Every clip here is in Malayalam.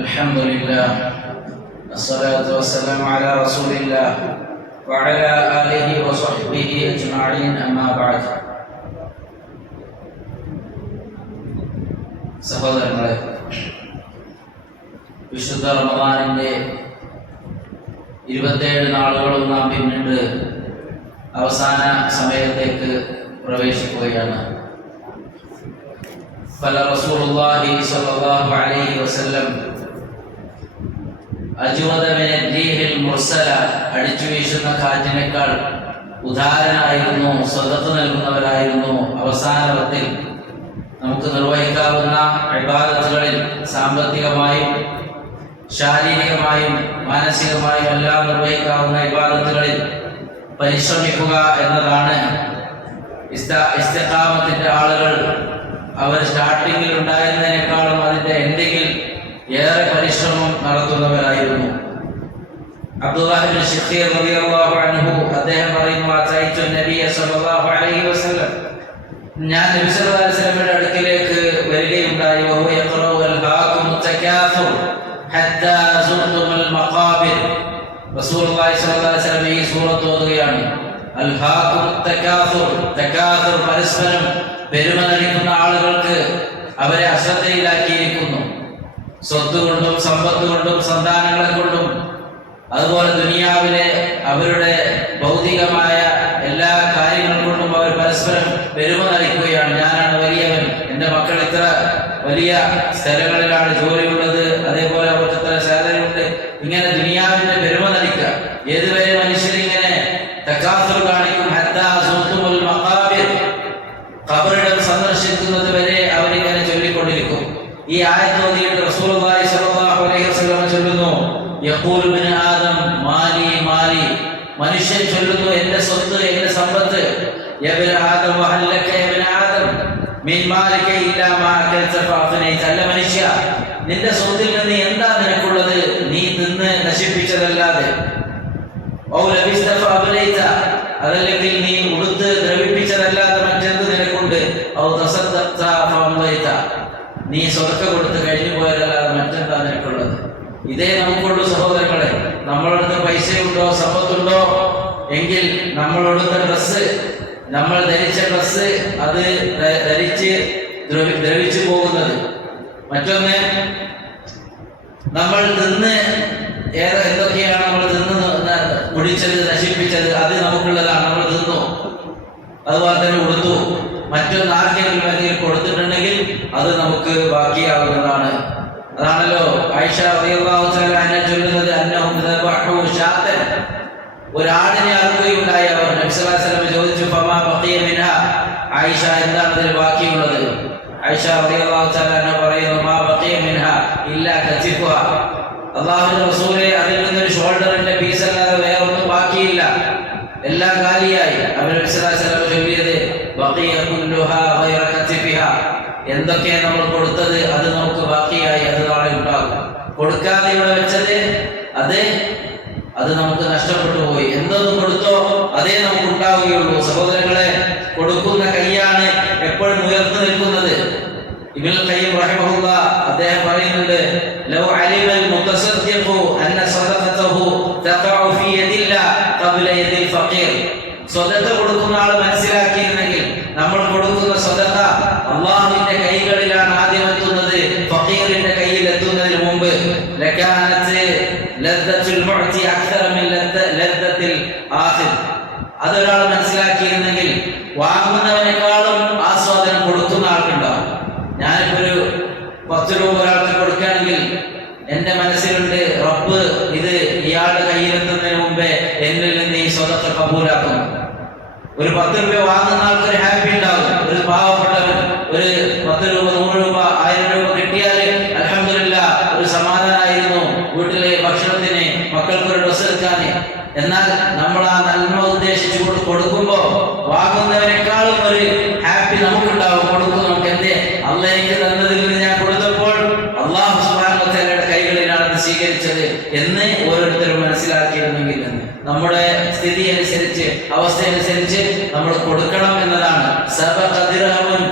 الحمد لله الصلاة والسلام على رسول الله وعلى آله وصحبه أجمعين أما بعد. സഹോദരങ്ങളെ, വിശുദ്ധ റമദാനിന്റെ 27 നാളുകളും നാം പിന്നിട്ട് അവസാന സമയത്തേക്ക് പ്രവേശിക്കുകയാണ്. ഫല റസൂലുള്ളാഹി സ്വല്ലല്ലാഹു അലൈഹി വസല്ലം അജ്വദ മിന റീഹിൽ മുർസല, അടിച്ചു വീശുന്ന കാറ്റിനേക്കാൾ ഉദാരനായിരുന്നു, സ്വതത്ത് നൽകുന്നവരായിരുന്നു. അവസാനത്തിൽ നമുക്ക് നിർവഹിക്കാവുന്ന ഇബാദത്തുകളിൽ സാമ്പത്തികമായും ശാരീരികമായും മാനസികമായും എല്ലാം നിർവഹിക്കാവുന്ന ഇബാദത്തുകളിൽ പരിശ്രമിക്കുക എന്നതാണ്. ഇസ്തിഖാമത്തിന്റെ ആളുകൾ അവർ സ്റ്റാർട്ടിങ്ങിൽ ഉണ്ടായിരുന്നതിനേക്കാളും അതിന്റെ എൻഡിങ്ങിൽ ഏറെ പരിശ്രമം നടത്തുന്നവരായിരുന്നു. അബ്ദുല്ലാഹ് ഇബ്നു ശഖീർ റളിയല്ലാഹു അൻഹു അദ്ദേഹം പറയുന്നു, അതൈതു നബിയ സല്ലല്ലാഹു അലൈഹി വസല്ലം, ഞാൻ നബി സല്ലല്ലാഹു അലൈഹി വസല്ലമയുടെ അടുക്കലേക്ക് വരികയുണ്ടായി. വഹു യഖറഉ അൽഹാകുമുത് തകാസുർ ഹത്താ സുർതുൽ മഖാബിർ. റസൂലുള്ളാഹി സ്വല്ലല്ലാഹു അലൈഹി വസല്ലം ഈ സൂറത്ത് ഓതുകയാണ്. അൽഹാകുമുത് തകാസുർ, തകാസുർ പരസ്പരം പെരുമ നടിക്കുന്ന ആളുകൾക്ക് അവരെ അശ്രദ്ധയിലാക്കിയിരിക്കുന്നു. സ്വത്ത് കൊണ്ടും സമ്പത്ത് കൊണ്ടും സന്താനങ്ങളെ കൊണ്ടും അതുപോലെ ദുനിയാവിലെ അവരുടെ ഭൗതികമായ എല്ലാ കാര്യങ്ങൾ കൊണ്ടും അവർ പരസ്പരം പെരുമ നടിക്കുകയാണ്. ഞാനാണ് വലിയവൻ, എൻ്റെ മക്കൾ ഇത്ര വലിയ സ്ഥലങ്ങളിലാണ് ജോലിയുള്ളത്, അതേപോലെ അവർക്ക് ഇത്ര സാലറി ഉണ്ട്. ഇങ്ങനെ ദുനിയാവിന്റെ പെരുമ നടിക്കുക. ഏതുവരെ മനുഷ്യരിങ്ങനെ തകാസുർ കാണിക്കും? ഹത്താ സുർതുൽ മഖാബിർ, ഖബറിടം സന്ദർശിക്കുന്നത് വരെ അവരിങ്ങനെ ചൊല്ലിക്കൊണ്ടിരിക്കും. ഈ ആയത്ത് ഓതിയിട്ട് റസൂലുള്ളാഹി സ്വല്ലല്ലാഹു അലൈഹി വസല്ലം ചൊല്ലുന്നു, യഖൂലു ഇബ്നു ആദം മാലി മാലി, മനുഷ്യൻ ചൊല്ലുന്നു എൻ്റെ സ്വത്ത്, എൻ്റെ സമ്പത്ത്. യബ്ന ആദം വഹല്ലക യബ്ന ആദം മിൻ മാലിക ഇല്ലാ മാ അകൽത ഫഅഫനൈത, അല്ല മനുഷ്യ, നിന്റെ സ്വത്തിൽ നിന്ന് എന്താ നിനക്കുള്ളത്? നീ തിന്ന് നശിപ്പിച്ചതല്ലാതെ. ഔ ലബിസ്ത ഫഅബ്ലൈത, അതല്ലെങ്കിൽ നീ ഉടുത്ത് ദ്രവിപ്പിച്ചതല്ലാതെ മറ്റെന്ത് നിനക്കുണ്ട്? ഔ തസദ്ദഖത ഫഅംദൈത, നീ സ്വതക്ക കൊടുത്ത് കഴിഞ്ഞു പോയതല്ലാതെ മറ്റെന്താ നിനക്കുള്ളത്? ഇതേ നമുക്കുള്ളൂ സഹോദരങ്ങളെ. നമ്മളടുത്ത് പൈസയുണ്ടോ സമ്പത്തുണ്ടോ എങ്കിൽ നമ്മളെടുത്ത ഡ്രസ്സ്, നമ്മൾ ധരിച്ച ഡ്രസ്സ് അത് ധരിച്ച് ദ്രവിച്ചു പോകുന്നത്. മറ്റൊന്ന്, നമ്മൾ തിന്ന് എന്തൊക്കെയാണ് നമ്മൾ തിന്ന് കുടിച്ചത്, നശിപ്പിച്ചത്, അത് നമുക്കുള്ളതാണ്, നമ്മൾ തിന്നു. അതുപോലെ തന്നെ ഉടുത്തു. മറ്റൊന്ന് ആർക്കെങ്കിലും എന്തെങ്കിലും കൊടുത്തിട്ടുണ്ടെങ്കിൽ അത് നമുക്ക് ബാക്കിയാവുന്നതാണ്. അതാണല്ലോ ആയിഷ റളിയല്ലാഹു തആല അൻഹ ചൊല്ലുന്നത്, അന്നഹും ദബഹു ശാതൻ, ഒരാടിനെ അറുക്കുകയുണ്ടായി. അവർ നബി സല്ലല്ലാഹു അലൈഹി വസല്ലം ചോദിച്ചു, ഫമാ ബഖിയ മിൻഹാ, ആയിഷ എന്താണ് അതിൽ ബാക്കിയുള്ളത്? ആയിഷ റളിയല്ലാഹു തആല അൻഹ പറയുന്നു, മാ ബഖിയ മിൻഹാ ഇല്ലാ കതിഫുഹാ, അല്ലാഹുവിന്റെ റസൂലേ, അതിൽ നിന്നൊരു ഷോൾഡറിന്റെ പീസ് അല്ലാതെ വേറെ ഒന്നും ബാക്കിയില്ല, എല്ലാം കാലിയായി. അവർ നബി സല്ലല്ലാഹു അലൈഹി വസല്ലം ചൊല്ലിയത്, ബഖിയ കുല്ലുഹാ ഗൈറ കതിഫിഹാ, എന്തൊക്കെ നമ്മൾ കൊടുത്തത് അത് നമുക്ക് ബാക്കിയായി, അത് നാളെ ഉണ്ടാകും. കൊടുക്കാതെ ഇവിടെ വെച്ചത് അത് നമുക്ക് നഷ്ടപ്പെട്ടു പോയി. എന്തൊന്നും കൊടുത്തോ അതേ നമുക്ക് ഉണ്ടാവുകയുള്ളൂ. സഹോദരങ്ങളെ, കൊടുക്കുന്ന കൈയാണ് എപ്പോഴും ഉയർന്നു നിൽക്കുന്നത്. ഇബ്നുൽ ഖയ്യിം റഹിമഹുല്ലാഹ് അദ്ദേഹം പറയുന്നുണ്ട്, ലൗ അലിമൽ മുതസദ്ദിഖു അന്ന സദഖതഹു തഖഉ ഫീ യദില്ലാ ഖബ്ല യദിൽ ഫഖീർ, സ്വതക്ക കൊടുക്കുന്ന ആൾ മനസ്സിലാക്കിയിരുന്നെങ്കിൽ നമ്മൾ കൊടുക്കുന്ന സ്വതക്ക അല്ലാഹുവിന്റെ കൈകളിലാണ് ആദ്യം എത്തുന്നത്, ഫഖീറിന്റെ കയ്യിൽ എത്തുന്നതിന് മുമ്പ്. ലകാനത്ത് ലദ്ദത്തുൽ മുഅതി അക്തറ മിൻ ലദ്ദത്തിൽ ആഖിർ, അതൊരാൾ മനസ്സിലാക്കിയിരുന്നെങ്കിൽ വാങ്ങുന്നവനേക്കാളും ആസ്വാദനം കൊടുക്കുന്ന ആൾക്കുണ്ടാവും. ഞാനിപ്പോ ഒരു 10 രൂപ ഒരാൾക്ക് കൊടുക്കുകയാണെങ്കിൽ എന്റെ മനസ്സിലുണ്ട്, റബ്ബ് ഇത് ഇയാളുടെ കയ്യിലെത്തുന്നതിന് മുമ്പേ എന്നിൽ നിന്ന് ഈ സ്വതക്ക കബൂലാക്കുന്നു. ഒരു 10 രൂപ വാങ്ങുന്ന ആൾക്കൊരു ഹാപ്പി ഉണ്ടാകും. ഒരു പാവപ്പെട്ടവൻ ഒരു 10 രൂപ 100 രൂപ 1000 രൂപ കിട്ടിയാൽ അൽഹംദുലില്ലാഹ് ഒരു സമാധാനമായിരുന്നു, വീട്ടിലെ ഭക്ഷണത്തിന്, മക്കൾക്കൊരു ഡ്രസ്സ് എടുക്കാൻ. എന്നാൽ നമ്മൾ ആ നന്മ ഉദ്ദേശിച്ചു കൊടുക്കുമ്പോ വാങ്ങുന്നവരെക്കാളും ഒരു ഹാപ്പി നമുക്കുണ്ടാവും. കൊടുക്കും, നമുക്ക് എന്തേ അല്ലാഹ് എനിക്ക് തന്നതിൽ നിന്ന് ഞാൻ കൊടുത്തപ്പോൾ അല്ലാഹു സുബ്ഹാനഹു വ തആലയുടെ കൈകളിലാണ് സ്വീകരിച്ചത് എന്ന് ഓരോരുത്തരും മനസ്സിലാക്കിയിരുന്നെങ്കിൽ നമ്മുടെ സ്ഥിതി അനുസരിച്ച്, അവസ്ഥ അനുസരിച്ച് നമ്മൾ കൊടുക്കണം എന്നതാണ്. സബഖ ദിർഹമുൻ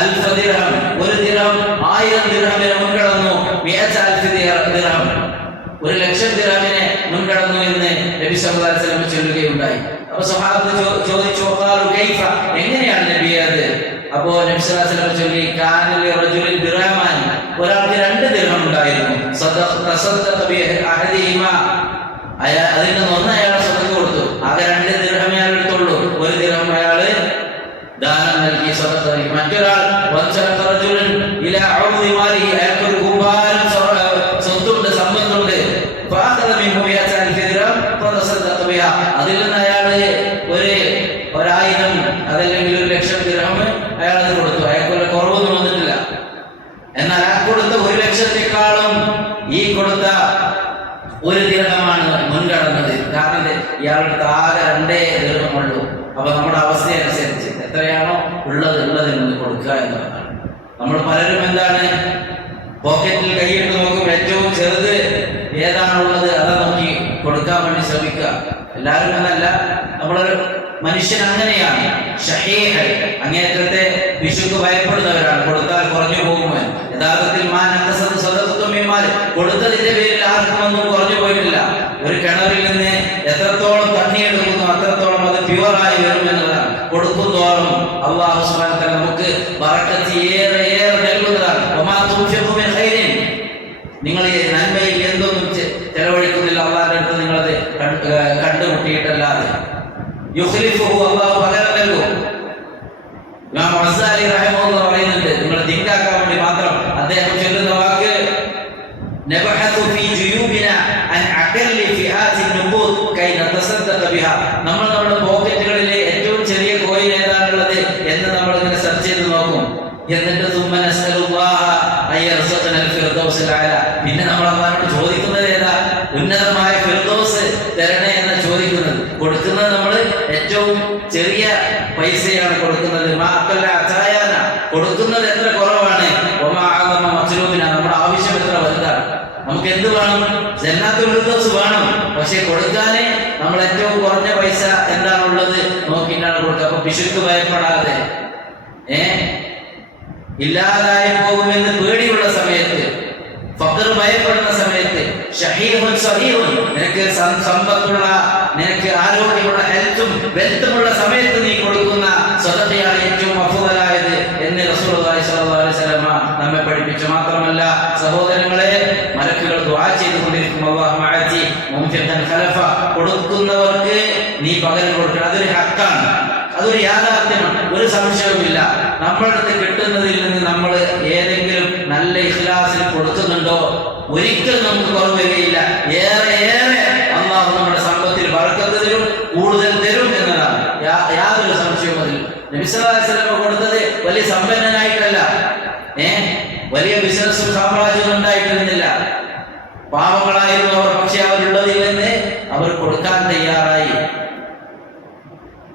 അൽഫ ദിർഹം, ഒരു ദിർഹം 1000 ദിർഹമിനെ മുൻകടന്നു. 100,000 ദിർഹം, 1,00,000 ദിർഹമിനെ മുൻകടന്നു എന്ന് നബി സല്ലല്ലാഹു അലൈഹി വസല്ലം ചൊല്ലുകയുണ്ടായി. അപ്പോൾ സ്വഹാബത്ത് ചോദിച്ചു, കൈഫ, എങ്ങനെയാണ് നബിയെ അത്? അപ്പോൾ നബി സല്ലല്ലാഹു അലൈഹി വസല്ലം ചൊല്ലി, കാന ലിറജുലിൻ ദിർഹമാൻ, ഒരാൾക്ക് 2 ദിർഹം ഉണ്ടായിരുന്നു. തസദ്ദഖ ബി അഹദിഹിമാ, അതിൽ നിന്ന് ഒന്ന് അയാൾ സ്വതക്ക കൊടുത്തു. ആകെ 2 ദിർഹം അയാൾ എടുത്തുള്ളൂ. 1 ദിർഹം അയാൾ ദാനം നൽകി, സ്വതക്ക നൽകി. മറ്റൊരാൾ അയാൾക്കൊരു കൂമ്പാരം സ്വത്തുണ്ട്, സമ്പത്തുണ്ട്. അതിൽ നിന്ന് അയാൾ 1,000 അതല്ലെങ്കിൽ 1,00,000 ദിർഹം അയാൾ കൊടുത്തു. അയാൾക്കൊരു കുറവൊന്നും വന്നിട്ടില്ല. എന്നാൽ ആ കൊടുത്ത 1,00,000-ത്തേക്കാളും ഈ കൊടുത്ത 1 ദിർഹമാണ് മുൻകടന്നത്. കാരണം ഇയാളുടെ ആകെ 2 ദിർഹമുള്ളൂ. അപ്പൊ നമ്മുടെ അവസ്ഥയനുസരിച്ച് എത്രയാണോ ഉള്ളതിൽ നിന്ന് കൊടുക്കുക എന്നുള്ളതാണ്. നമ്മൾ പലരും എന്താണ്, പോക്കറ്റിൽ കൈയിട്ട് നോക്കും, ഏറ്റവും ചെറുത് ഏതാണുള്ളത് അത് നോക്കി കൊടുക്കാൻ വേണ്ടി ശ്രമിക്കുക. എല്ലാവരും എന്നല്ല, നമ്മളൊരു മനുഷ്യൻ അങ്ങനെയാണ്. ഷഹീഹ്, അങ്ങേറ്റത്തെ പിശുക്ക് ഭയപ്പെടുന്നവരാണ്. കൊടുത്താൽ കുറഞ്ഞു പോകുമ്പോൾ യഥാർത്ഥത്തിൽ കൊടുത്തതിന്റെ പേരിൽ ആർക്കും ഒന്നും കുറഞ്ഞു പോയിട്ടില്ല. ഒരു കിണറിൽ നിന്ന് എത്രത്തോളം തണ്ണി എടുക്കുന്നു അത്രത്തോളം അത് പ്യുവറായി വരുമെന്നതാണ്. കൊടുക്കുന്തോറും അല്ലാഹു സുബ്ഹാനഹു വ തആല നമുക്ക് ബറക്കത്ത് ഏറെ നൽകുന്നതാണ്. നിങ്ങൾ നന്മയിൽ എന്തൊന്നും ചെലവഴിക്കുന്നില്ല അള്ളാഹിന്റെ അടുത്ത് നിങ്ങളത് കണ്ടുമുട്ടിയിട്ടല്ലാതെ. യുഖ്ലിഫുഹു, അല്ലാഹു പകരം നൽകും. ഇമാം ഗസാലി റഹിമഹുല്ലാഹ് പറയുന്നുണ്ട്, നിങ്ങൾ ദിക്റാക്കാൻ വേണ്ടി മാത്രം അദ്ദേഹം ചൊല്ലുന്ന വാക്ക്, നബഹതു ഫീ ജുയൂബിന അൻ അഖല്ലി ഫിആത്തി നുബൂദ് കൈ നതസദ്ദഖ ബിഹാ. നമ്മൾ നമ്മുടെ പോക്കറ്റുകളിലെ ഏറ്റവും ചെറിയ കോയിൻ ഏതാണുള്ളത് എന്ന് നമ്മൾ ഇങ്ങനെ സെർച്ച് ചെയ്ത് നോക്കും. എന്നിട്ട് സുമ്മ നസ്അലുല്ലാഹ അയ്യർസുഖനൽ ഫിർദൗസിൽ അഅല, പിന്നെ നമ്മൾ അല്ലാഹുവോട് ചോദിക്കുന്നത് ഏതാ? ഉന്നതമായ ഫിർദൗസ് തരണേ എന്ന് ചോദിക്കുന്നത്. കൊടുക്കുന്നത് നമ്മൾ ഏറ്റവും ചെറിയ പൈസയാണ് കൊടുക്കുന്നത്. കൊടുക്കുന്നത് എത്ര കുറവാണ്. നമ്മുടെ ആവശ്യം എത്ര വലുതാണ്. നമുക്ക് എന്ത് വേണം? ജന്നാത്തുൽ ഫിർദൗസ് വേണം. പക്ഷെ കൊടുക്കാന് നമ്മൾ ഏറ്റവും കുറഞ്ഞ പൈസ എന്താണുള്ളത് നോക്കിയിട്ടാണ് കൊടുക്കുക. അപ്പൊ പിശുക്ക് ഭയപ്പെടാതെ, ഇല്ലാതായി പോകുമെന്ന് പേടിയുള്ള സമയത്ത്, ഫഖർ ഭയപ്പെടുന്ന സമയത്ത്, ഷഹീഹുൻ സഹീഹുൻ, നിനക്ക് സമ്പത്തുള്ള, നിനക്ക് ആരോഗ്യമുള്ള, ഹെൽത്തും വെൽത്തുമുള്ള സമയത്ത് നീ കൊടുക്കുന്ന സദഖയാണ് ഏറ്റവും അഫ്ളലായത് എന്ന് റസൂലുള്ളാഹി സ്വല്ലല്ലാഹു അലൈഹി വസല്ലം നമ്മെ പഠിപ്പിച്ചു. മാത്രമല്ല സഹോദരങ്ങളെ, മലക്കുകൾ ദുആ ചെയ്തുകൊണ്ടിരിക്കും, അല്ലാഹുമ്മ അഅതി മുൻഫിഖൻ ഖലഫ, കൊടുക്കുന്നവർക്ക് നീ പകരം കൊടുക്കണം. അതൊരു ഹക്കാണ്, അതൊരു യാഥാർത്ഥ്യമാണ്, ഒരു സംശയവുമില്ല. നമ്മുടെ അടുത്ത് കിട്ടുന്നതിൽ നിന്ന് നമ്മൾ ഏതെങ്കിലും നല്ല ഇഖ്ലാസിൽ കൊടുക്കുന്നുണ്ടോ ഒരിക്കലും നമുക്ക് കുറവ് വരികയില്ല. ഏറെ അല്ലാഹു നമ്മുടെ സമ്പത്തിൽ ബർക്കത്ത് തരും, കൂടുതൽ തരും എന്നതാണ് യാതൊരു സംശയവും അതിൽ. നബി സല്ലല്ലാഹു അലൈഹി വസല്ലം കൊടുത്തത് വലിയ സമ്പന്നനായിട്ടല്ല, വലിയ ബിസിനസ്സും സാമ്രാജ്യവും ഉണ്ടായിരുന്നില്ല. പാവങ്ങളായിരുന്നു അവർ. പക്ഷെ അവരുള്ളതിൽ നിന്ന് അവർ കൊടുക്കാൻ തയ്യാറായി.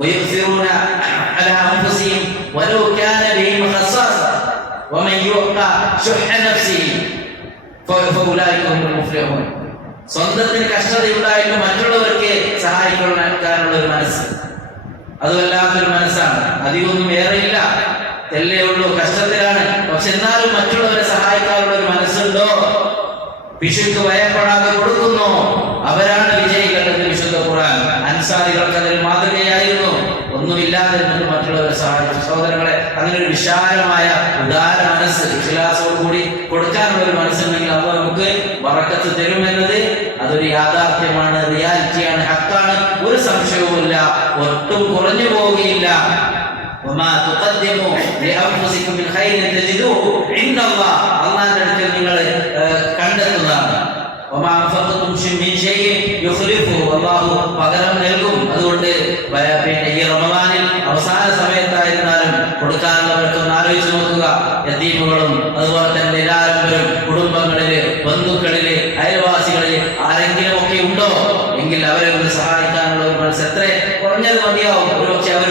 ويؤثرون على أنفسهم ولو كان بهم خصاصة ومن يوق شح نفسه فأولئك هم المفلحون. സ്വന്തത്തിന് കഷ്ടതയുണ്ടായിട്ട് മറ്റുള്ളവർക്ക് സഹായിക്കാനുള്ള ഒരു മനസ്സ്, അത് വല്ലാത്തൊരു മനസ്സാണ്. അധികമൊന്നും വേറെയില്ല, എല്ലേ ഉള്ളൂ, കഷ്ടത്തിലാണ്. പക്ഷെ എന്നാലും മറ്റുള്ളവരെ സഹായിക്കാനുള്ള ഒരു മനസ്സുണ്ടോ, പിശുക്ക് ഭയപ്പെടാതെ കൊടുക്കുന്നു, അവരാണ് വിജയികൾ എന്ന് വിശുദ്ധ ഖുർആൻ. അൻസാരികൾക്ക് അതിൽ മാതൃകയായിരുന്നു. ഒന്നുമില്ലാതെ മറ്റുള്ളവരെ സഹായിച്ചു. സഹോദരങ്ങളെ, അങ്ങനെ ഒരു വിശാലമായ ഉദാര മനസ്സ്, ഇഖ്ലാസോടുകൂടി കൊടുക്കാനുള്ള ഒരു മനസ്സുണ്ടെങ്കിൽ അത് നമുക്ക് ബറക്കത്ത് തരുമെന്നത് അതൊരു യാഥാർത്ഥ്യമാണ്, റിയാലിറ്റിയാണ്, ഹക്കാണ്, ഒരു സംശയവുമില്ല, ഒട്ടും കുറഞ്ഞു പോവുകയില്ല. അള്ളാന്റെ അടുക്കൽ നിങ്ങൾ കണ്ടെത്തുന്നതാണ്. അള്ളാഹു പകരം നൽകും. അതുകൊണ്ട് പിന്നെ ഈ റമദാനിൽ അവസാന സമയത്തായിരുന്നാലും കൊടുക്കാനുള്ളവർക്കൊന്ന് ആലോചിച്ച് നോക്കുക. യതീമുകളും അതുപോലെ തന്നെ നിരാലംബരും കുടുംബങ്ങളില്, ബന്ധുക്കളില്, അയൽവാസികളില് ആരെങ്കിലും ഒക്കെ ഉണ്ടോ എങ്കിൽ അവരെ ഒന്ന് സഹായിക്കാനുള്ള ഒരു മനസ്സ് എത്ര കുറഞ്ഞത് മതിയാവും. ഒരുപക്ഷെ അവർ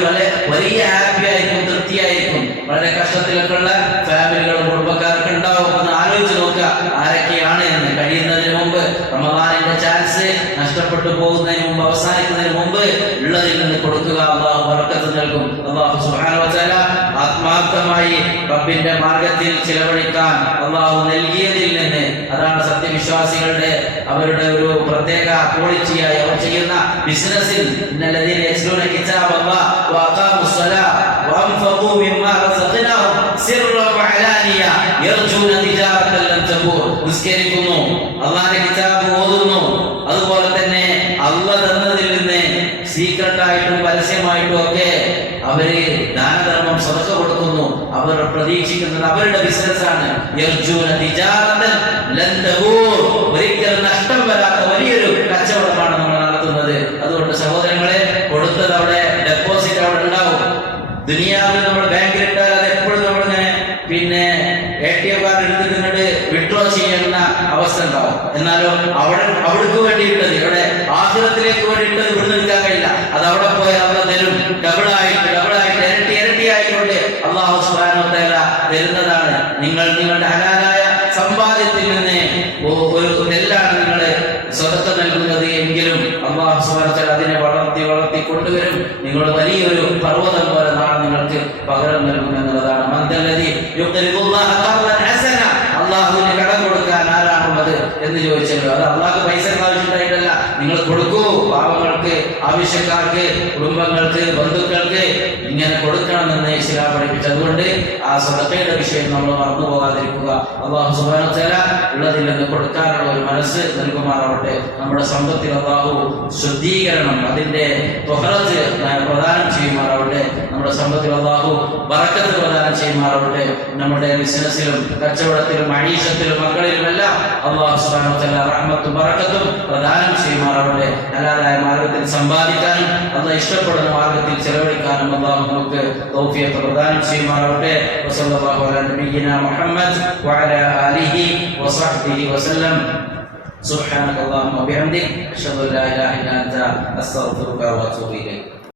വലിയ ഹാപ്പി ആയിരിക്കും, തൃപ്തിയായിരിക്കും. വളരെ കഷ്ടത്തിലൊക്കെ ഉള്ള ഫാമിലികളും കുടുംബക്കാരൊക്കെ ഉണ്ടാവും. ഒന്ന് ആലോചിച്ച് നോക്കുക ആരൊക്കെയാണ് എന്ന്. കഴിയുന്നതിന് മുമ്പ്, റമദാനിന്റെ ചാൻസ് നഷ്ടപ്പെട്ടു പോകുന്നതിന് മുമ്പ്, അവസാനിക്കുന്നതിന് മുമ്പ് ഉള്ളതിൽ നിന്ന് കൊടുക്കുക. അല്ലാഹു ബറക്കത്ത് നൽകും. അല്ലാഹു സുബ്ഹാനഹു വ തആല ആ ആത്മാർത്ഥമായി റബ്ബിന്റെ മാർഗത്തിൽ ചിലവഴിക്കാൻ അള്ളാഹു നൽകിയതിൽ നിന്ന്, അതാണ് സത്യവിശ്വാസികളുടെ അവരുടെ ഒരു പ്രത്യേക ക്വാളിറ്റിയായി അവർ ചെയ്യുന്ന ബിസിനസ്സിൽ ഇന്നല്ലദീന യസ്ലൂന കിതാബല്ലാഹ് വഅഖാമുസ്സലാഹ വഅൻഫഖൂ മിമ്മാ റസഖനാഹും സിർറൻ വഅലാനിയ യർജൂന തിജാറതൻ ലൻ തബൂർ. നിസ്കരിക്കുന്നു, അല്ലാഹുവിന്റെ കിതാബ് ഓതുന്നു, അതുപോലെ തന്നെ അല്ലാഹ് തന്നതിൽ നിന്ന് സീക്രട്ടായിട്ടും പരസ്യമായിട്ടും ഒക്കെ അവര് ദാനധർമ്മം സദഖ കൊടുക്കുന്നു. അവർ പ്രതീക്ഷിക്കുന്നത് അവരുടെ ബിസിനസ്സാണ്. യർജൂന തിജാറതൻ ലൻ തബൂർ, ഒരിക്കലും നഷ്ടം വരാത്ത വലിയൊരു കച്ചവടമാണ് നമ്മൾ നടത്തുന്നത്. അതുകൊണ്ട് സഹോദരങ്ങളെ, കൊടുത്തത് അവിടെ ഡെപ്പോസിറ്റ് അവിടെ ഉണ്ടാവും. ദുനിയാവിൽ നമ്മൾ ബാങ്കിൽ ഇട്ടാൽ അത് എപ്പോഴും നമ്മളിങ്ങനെ ATM കാർഡ് എടുത്തിട്ട് വിഡ്രോ ചെയ്യുന്ന അവസ്ഥ ഉണ്ടാവും. എന്നാലോ അവിടേക്ക് വേണ്ടിയിട്ടത്, ഇവിടെ ആഖിറത്തിലേക്ക് വേണ്ടിയിട്ടത് ഇവിടുന്ന് നിൽക്കാൻ കഴിയില്ല. അത് അവിടെ പോയാൽ അവിടെ തരും. ഡബിളായിട്ട് ഇരട്ടിയായിക്കൊണ്ട് അല്ലാഹു സുബ്ഹാനഹു വ തആല തരുന്നതാണ്. നിങ്ങളുടെ ഹലാലായ സമ്പാദ്യത്തിൽ നിന്ന് ഒരു നെല്ലാണ് നിങ്ങൾ സദഖ നൽകുന്നത് എങ്കിലും അല്ലാഹു സുബ്ഹാനഹു വ തആല അതിനെ വളർത്തി കൊണ്ടുവരും. നിങ്ങൾ വലിയൊരു പർവ്വതം പോലെ നാളെ നിങ്ങൾക്ക് പകരം നൽകും എന്നുള്ളതാണ്. മന്ദല്ലദീ യുഖ്രിദുല്ലാഹ ഖർദൻ ഹസന, അല്ലാഹുവിന് കടം കൊടുക്കാൻ ആരാണുള്ളത് എന്ന് ചോദിച്ചല്ലോ. അത് അല്ലാഹു പൈസ ആവശ്യമായിട്ടല്ല, നിങ്ങൾ കൊടുക്കൂ. പാവങ്ങൾക്ക്, ആവശ്യക്കാർക്ക്, കുടുംബങ്ങൾക്ക്, ബന്ധുക്കൾക്ക് ഇങ്ങനെ കൊടുക്കണമെന്ന് ഇസ്ലാം പഠിപ്പിച്ചു. അതുകൊണ്ട് ആ സദഖയുടെ വിഷയം നമ്മൾ മറന്നു പോകാതിരിക്കുക. അല്ലാഹു സുബ്ഹാനഹു വ തആല ഉള്ളതിൽ നിന്ന് കൊടുക്കാനുള്ള ഒരു മനസ്സ് നൽകുമാറാവട്ടെ. നമ്മുടെ സമ്പത്തിൽ അല്ലാഹു ശുദ്ധീകരണം, അതിന്റെ ത്വഹറത്ത് പ്രദാനം ചെയ്യുമാറാവട്ടെ. നമ്മുടെ സമ്പത്തിൽ അല്ലാഹു ബറക്കത്ത് പ്രദാനം ചെയ്യുമാറാവട്ടെ. നമ്മുടെ ബിസിനസ്സിലും കച്ചവടത്തിലും മഈശത്തിലും മക്കളിലുമെല്ലാം അല്ലാഹു സുബ്ഹാനഹു വ തആല റഹ്മത്തും ബറക്കത്തും പ്രദാനം ചെയ്യുമാറാവട്ടെ. ഹലാലായ മാർഗത്തിൽ സമ്പാദിക്കാനും അല്ലാഹു ഇഷ്ടപ്പെടുന്ന മാർഗത്തിൽ ചെലവഴിക്കാനും അല്ലാഹു നമുക്ക് തൗഫീഖ് പ്രദാനം ചെയ്യുമാറാവട്ടെ. വസല്ലല്ലാഹു അലാ നബിയിനാ മുഹമ്മദ് വഅലാ ആലിഹി വസഹ്ബിഹി വസല്ലം. സുബ്ഹാനക അല്ലാഹുമ്മ വബിഹംദിക അഷ്ഹദു അൻ ലാ ഇലാഹ ഇല്ല അൻത അസ്തഗ്ഫിറുക വഅതൂബു ഇലൈക്.